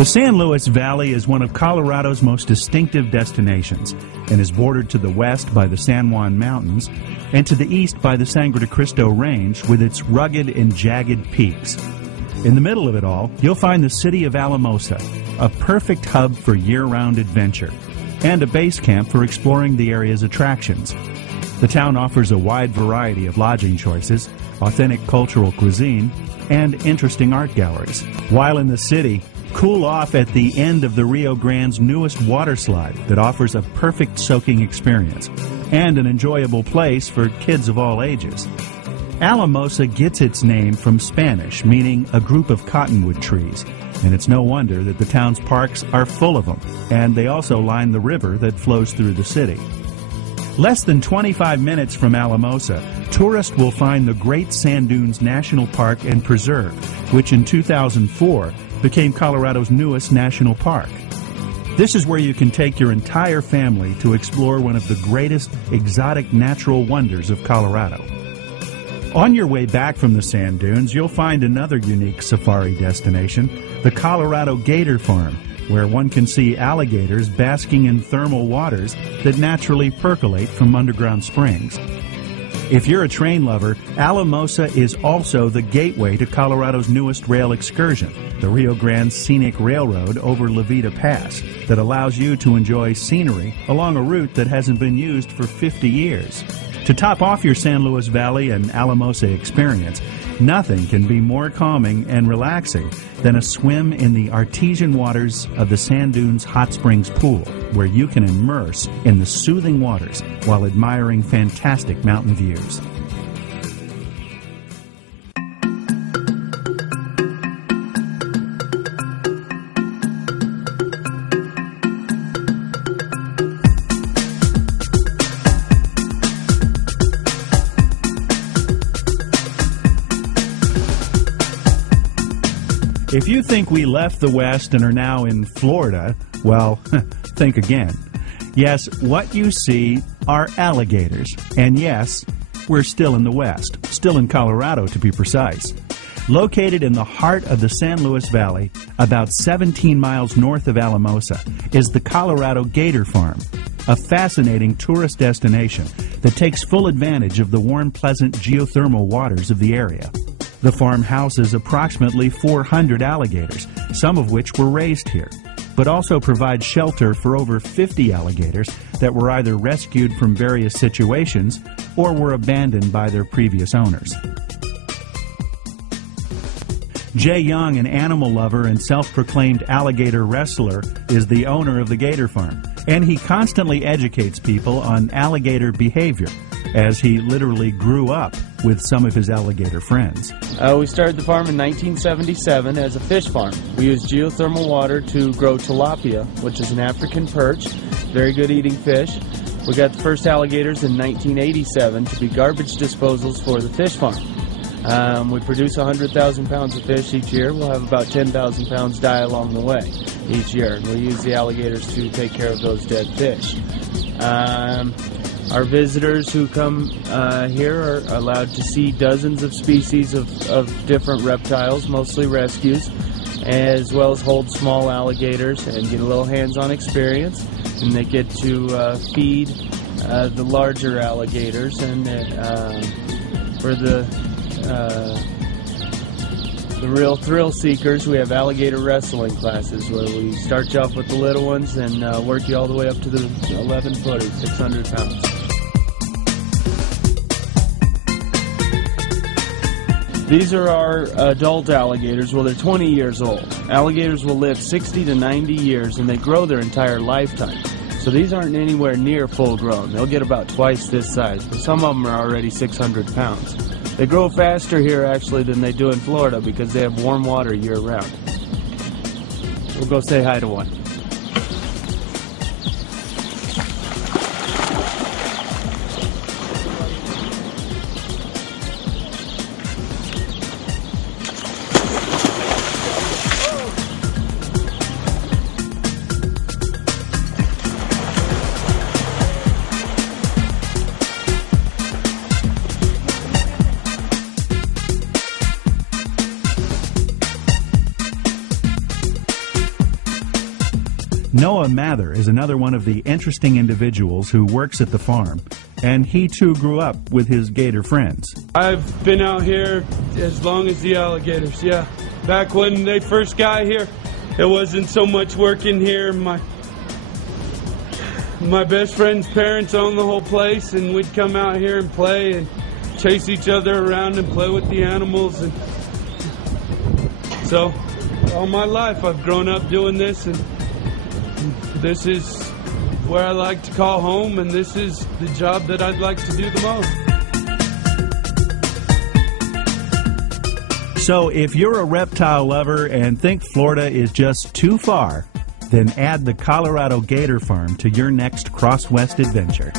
The San Luis Valley is one of Colorado's most distinctive destinations and is bordered to the west by the San Juan Mountains and to the east by the Sangre de Cristo Range with its rugged and jagged peaks. In the middle of it all, you'll find the city of Alamosa, a perfect hub for year-round adventure and a base camp for exploring the area's attractions. The town offers a wide variety of lodging choices, authentic cultural cuisine, and interesting art galleries. While in the city, cool off at the end of the Rio Grande's newest water slide that offers a perfect soaking experience and an enjoyable place for kids of all ages. Alamosa gets its name from Spanish, meaning a group of cottonwood trees, and it's no wonder that the town's parks are full of them, and they also line the river that flows through the city. Less than 25 minutes from Alamosa, tourists will find the Great Sand Dunes National Park and Preserve, which in 2004 became Colorado's newest national park. This is where you can take your entire family to explore one of the greatest exotic natural wonders of Colorado. On your way back from the sand dunes, you'll find another unique safari destination, the Colorado Gator Farm, where one can see alligators basking in thermal waters that naturally percolate from underground springs. If you're a train lover, Alamosa is also the gateway to Colorado's newest rail excursion, the Rio Grande Scenic Railroad over La Veta Pass, that allows you to enjoy scenery along a route that hasn't been used for 50 years. To top off your San Luis Valley and Alamosa experience, nothing can be more calming and relaxing than a swim in the artesian waters of the Sand Dunes Hot Springs Pool, where you can immerse in the soothing waters while admiring fantastic mountain views. If you think we left the West and are now in Florida, well, think again. Yes, what you see are alligators. And yes, we're still in the West, still in Colorado to be precise. Located in the heart of the San Luis Valley, about 17 miles north of Alamosa, is the Colorado Gator Farm, a fascinating tourist destination that takes full advantage of the warm, pleasant geothermal waters of the area. The farm houses approximately 400 alligators, some of which were raised here, but also provides shelter for over 50 alligators that were either rescued from various situations or were abandoned by their previous owners. Jay Young, an animal lover and self-proclaimed alligator wrestler, is the owner of the Gator Farm, and he constantly educates people on alligator behavior, as he literally grew up with some of his alligator friends. We started the farm in 1977 as a fish farm. We used geothermal water to grow tilapia, which is an African perch, very good eating fish. We got the first alligators in 1987 to be garbage disposals for the fish farm. We produce 100,000 pounds of fish each year. We'll have about 10,000 pounds die along the way each year. And we use the alligators to take care of those dead fish. Our visitors who come here are allowed to see dozens of species of different reptiles, mostly rescues, as well as hold small alligators and get a little hands-on experience. And they get to feed the larger alligators. And for the real thrill seekers, we have alligator wrestling classes where we start you off with the little ones and work you all the way up to the 11-footers, 600 pounds. These are our adult alligators. Well, they're 20 years old. Alligators will live 60 to 90 years, and they grow their entire lifetime. So these aren't anywhere near full grown. They'll get about twice this size, but some of them are already 600 pounds. They grow faster here, actually, than they do in Florida because they have warm water year-round. We'll go say hi to one. Noah Mather is another one of the interesting individuals who works at the farm, and he too grew up with his gator friends. I've been out here as long as the alligators, yeah. Back when they first got here, it wasn't so much working here. My best friend's parents owned the whole place, and we'd come out here and play and chase each other around and play with the animals. And so all my life I've grown up doing this, and this is where I like to call home, and this is the job that I'd like to do the most. So if you're a reptile lover and think Florida is just too far, then add the Colorado Gator Farm to your next Cross West adventure.